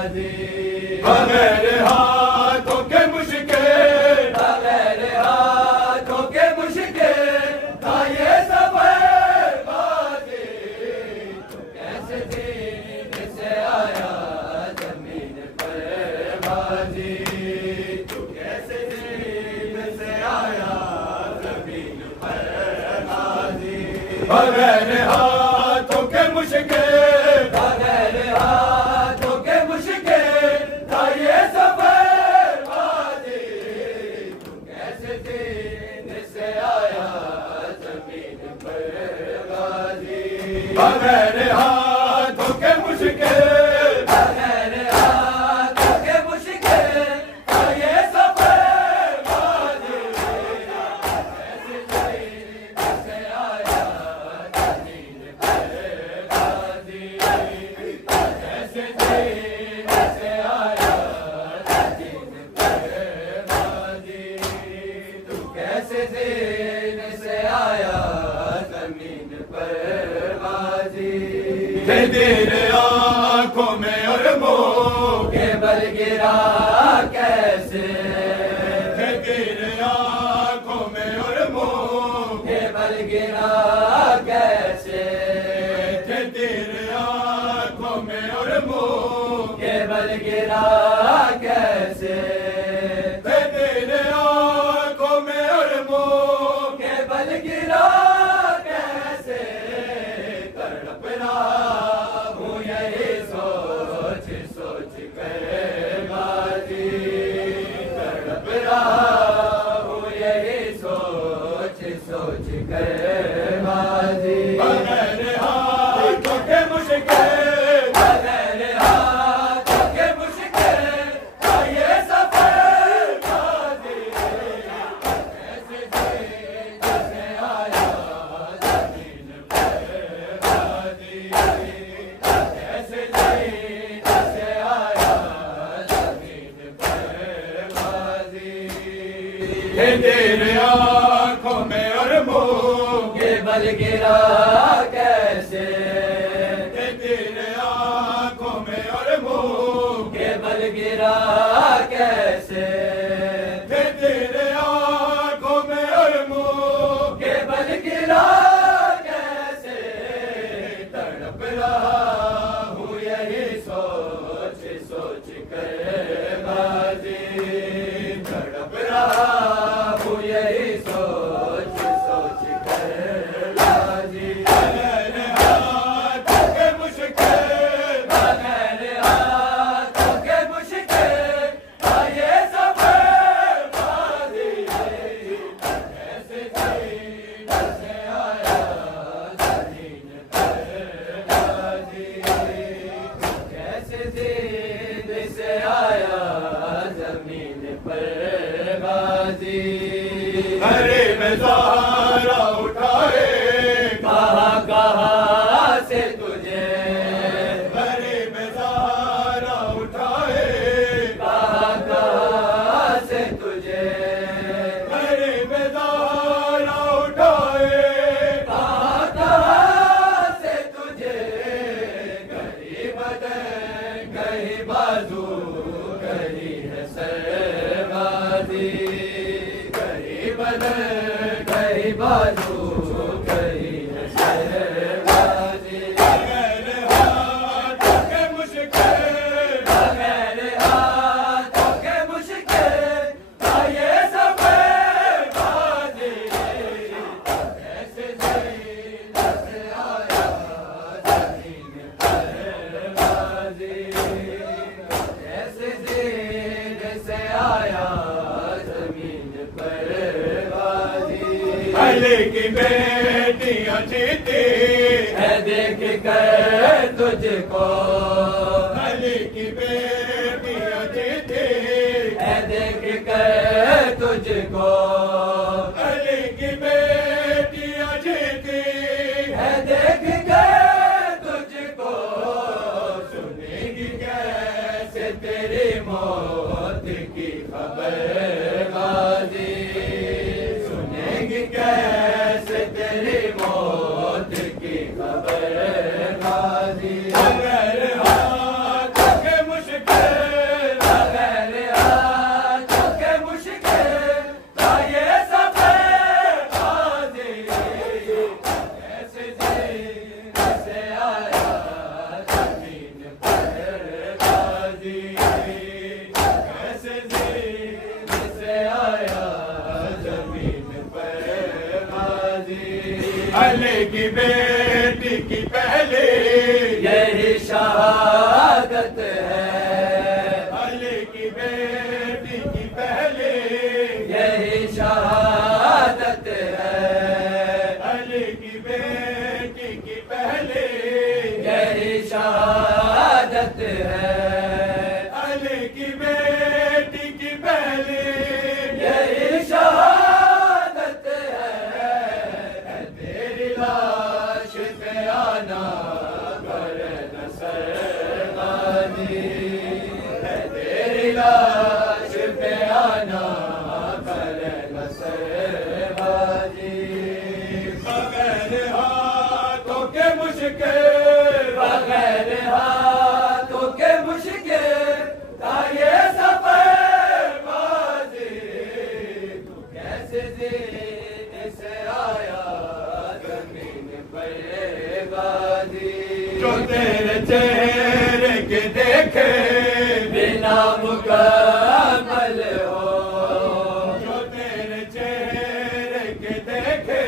बगैर हाथों के मुश्किल, बगैर हाथों के मुश्किल था ये सफर बाजी। तू कैसे दीन से आया जमीन पर बाजी, तू कैसे दीन से आया जमीन पर बाजी। बगैर हाथों के मुश्किल, बगैर हाथों के मुश्किल था ये सफर बाजी। तू कैसे दीन से आया जमीन पर बाजी। बगैर हाथों के मुश्किल, बगैर हाथों के मुश्किल था ये सफर बाजी। कैसे दीन से आया जमीन पर बाजी। कैसे दीन से आया जमीन पर बाजी। तू कैसे दीन से आया जमीन पर बाजी। तेरे आंखों में और मुंह के बल गिरा कैसे, तेरे आंखों में और मुंह के बल गिरा कैसे। तेरे आंखों में और मुंह के बल गिरा कैसे। तेरे आंखों में और मुंह के बल गिरा कैसे। तड़प रहा हूँ यही सोच सोच कर बाजी। तड़प रहा हूँ यही सोच सोच कर बाजी। बगैर हाथों के मुश्किल, बगैर हाथों के मुश्किल था ये सफर बाजी। कैसे दीन से आया जमीन पर बाजी। कैसे दीन से आया जमीन पर बाजी। तेरे आंखों में और मुंह के बल गिरा कैसे। तेरे आंखों में और मुंह के बल गिरा कैसे। तेरे आंखों में और मुंह के बल गिरा कैसे। तड़प रहा हूँ यही सोच सोच कर बाजी। तड़प रहा हूँ यही सोच सोच कर बाजी। बगैर हाथों के मुश्किल, बगैर हाथों के मुश्किल था ये सफर बाजी। कैसे दीन से आया जमीन पर बाजी। कैसे दीन से आया जमीन पर बाजी। अरे मैं ज़हरा उठाए कहाँ कहाँ से तुझे। अरे मैं ज़हरा उठाए कहाँ कहाँ से तुझे। अरे मैं ज़हरा उठाए कहाँ कहाँ से तुझे। कहीं बदन कहीं बाजू कहीं है सरबाजी। कहीं बदन कहीं बाजू कहीं है सरबाजी। बगैर हाथों के मुश्किल, बगैर हाथों के मुश्किल था ये सफर बाजी। कैसे दीन से आया जमीन पर बाजी। कैसे दीन से आया जमीन पर बाजी। अली की बेटियां जीती है देख कर तुझको। अली की बेटियां जीती है देख कर तुझको। अली की बेटियां जीती है देख कर तुझको। सुनेगी कैसे तेरी मौत की खबर बाजी। सुनेगी कैसे तेरी मौत की खबर बाजी। बगैर हाथों के मुश्किल, शहादत है, अली की बेटी की पहली यही शहादत है, अली की बेटी की पहली यही शहादत है, अली की बेटी की पहली यही शहादत है, तेरी लाश पे आना करे न सरगानी, तेरी लाश पे आना करे न सरगानी, बगैर हाथों के मुश्किल, बगैर हाथों के मुश्किल था ये सफर बाजी, तू कैसे जीने से आया जमीन पर गाजी, जो तेरे चेहरे के देखे बिना मुकम्मल हो, जो तेरे चेहरे के देखे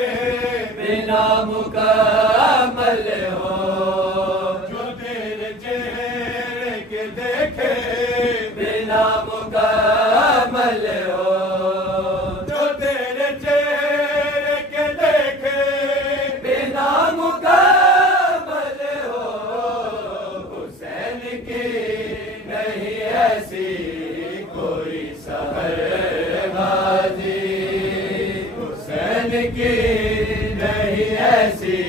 बिना मुकम्मल हो, जो तेरे चेहरे के देखे बिना मुकम्मल हो, जो तेरे चेहरे के देखे बिना मुकम्मल हो, हुसैन की नहीं ऐसी कोई सहरबाजी, हुसैन की नहीं ऐसी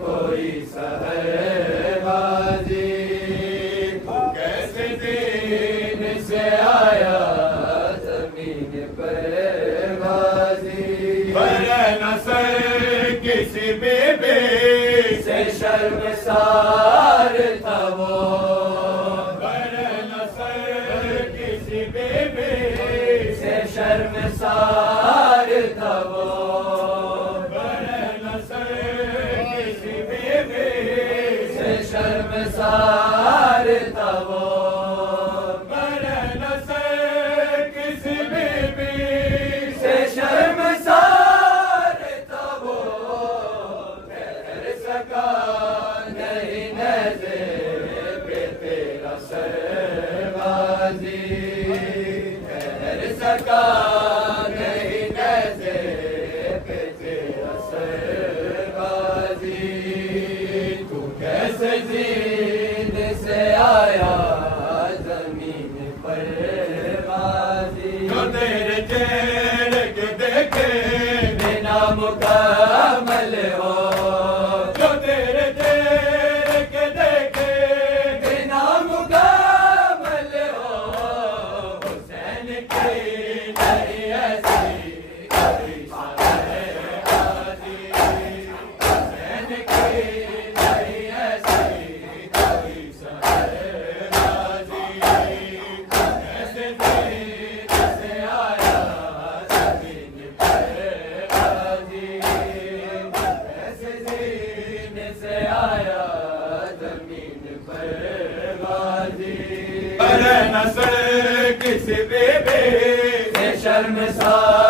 कोई सहरबाजी, कैसे दीन से आया जमीन पर बाजी, बरे न सर किसी बीबी से शर्मसार था वो, बरे न सर किसी बीबी से शर्मसार था वो, बरे न सर किसी बीबी से शर्मसार था वो, बरे न सर किसी बीबी से शर्मसार था वो, ठहर सका नहीं नज़े पे तेरा सरबाजी, ठहर सका नहीं नज़े पे तेरा सरबाजी, तू कैसे जीने से आया जमीन पर बाजी, जो तेरे चेहरे के देखे बिना मुकम्मल हो, जो तेरे चेहरे के देखे बिना मुकम्मल हो, हुसैन की नहीं ऐसी कोई शहरबाजी, हुसैन की नहीं ऐसी कोई शहरबाजी, कैसे दीन से आया जमीन पर बाजी, कैसे दीन से आया जमीन पर बाजी, बरे न सर किसी बीबी से शर्मसार